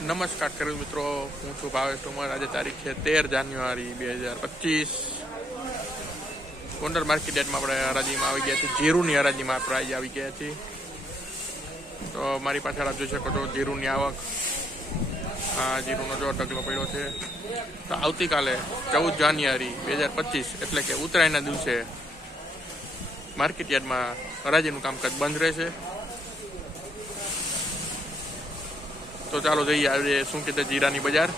નમસ્કાર ખેડૂત મિત્રો, હું છું ભાવેશ ઠુમર। આજે તારીખ છે 13 જાન્યુઆરી 2025। ગોંડલ માર્કેટ યાર્ડમાં આપણે હરાજીમાં આવી ગયા છીએ। જીરુની હરાજીમાં આપણે આજે આવી ગયા છીએ। તો મારી પાછળ આપ જોઈ શકો છો જીરુની આવક। આ જીરુનો જો ઢગલો પડ્યો છે। તો આવતીકાલે 14 જાન્યુઆરી 2025 એટલે કે ઉત્તરાયણના દિવસે માર્કેટ યાર્ડમાં હરાજીનું કામકાજ બંધ રહેશે। તો ચાલો જઈએ આજે શું કીધે જીરાની બજાર।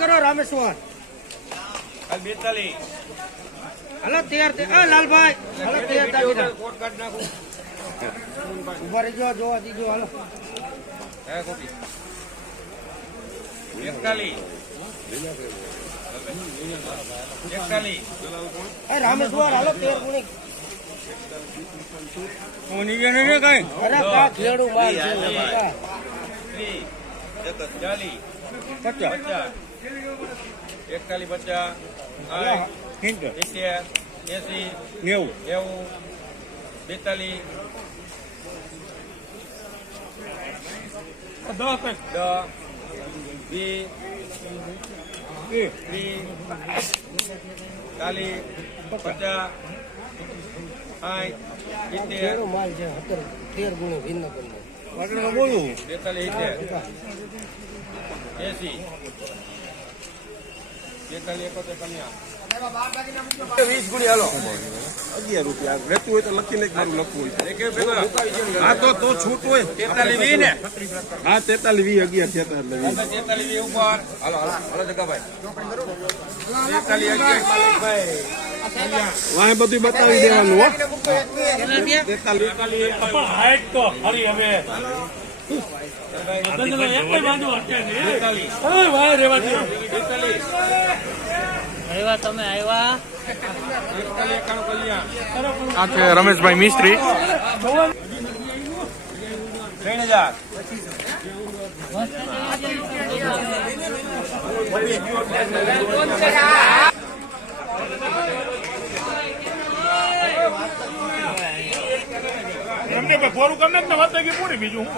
કરો રામેશ્વર હલો તૈયાર લાલભાઈ હલો તૈયાર ઉભા રહીજો જોવા દીજો હાલો રામેશ્વર હાલો તૈયાર કોની ખેડૂ માલ છે 13 ગુણે ભિન્ન બોલું 20 ગુણી હાલો 11 રૂપિયા રહેતું હોય તો લખીને મારું લખવું હોય હા તો છૂટ હોય 43 20 ને હા 43 20 11 43 20 ઉપર હાલો હાલો જગાભાઈ 43 11 વાહ બધું બતાવી દેવાનું હો 43 હાઈટ તો ફરી હવે આ છે રમેશભાઈ મિસ્ત્રી। પૂરું કરીને જ ને વાત કે પૂરી બીજું હું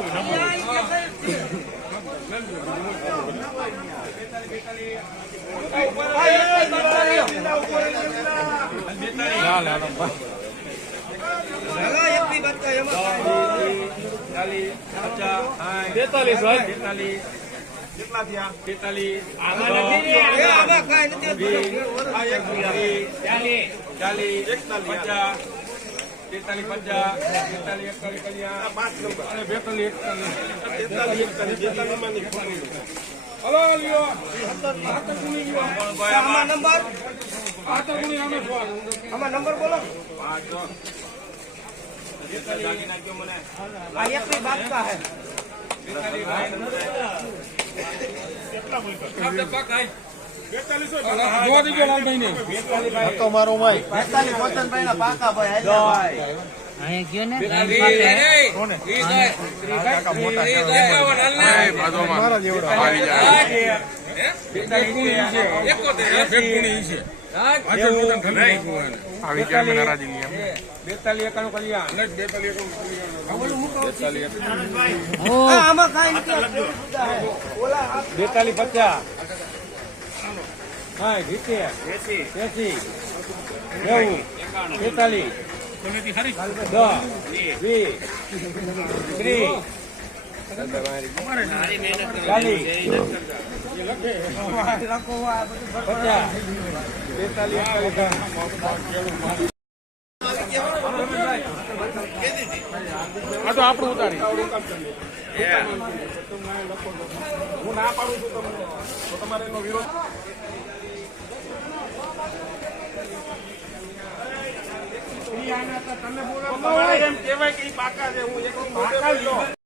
નંબર બોલો बात का है તો આપણું ઉતારી હું ના પાડું છું તમને તો તમારે એનો વિરોધ તમે બોલો એમ કહેવાય કે પાકા છે હું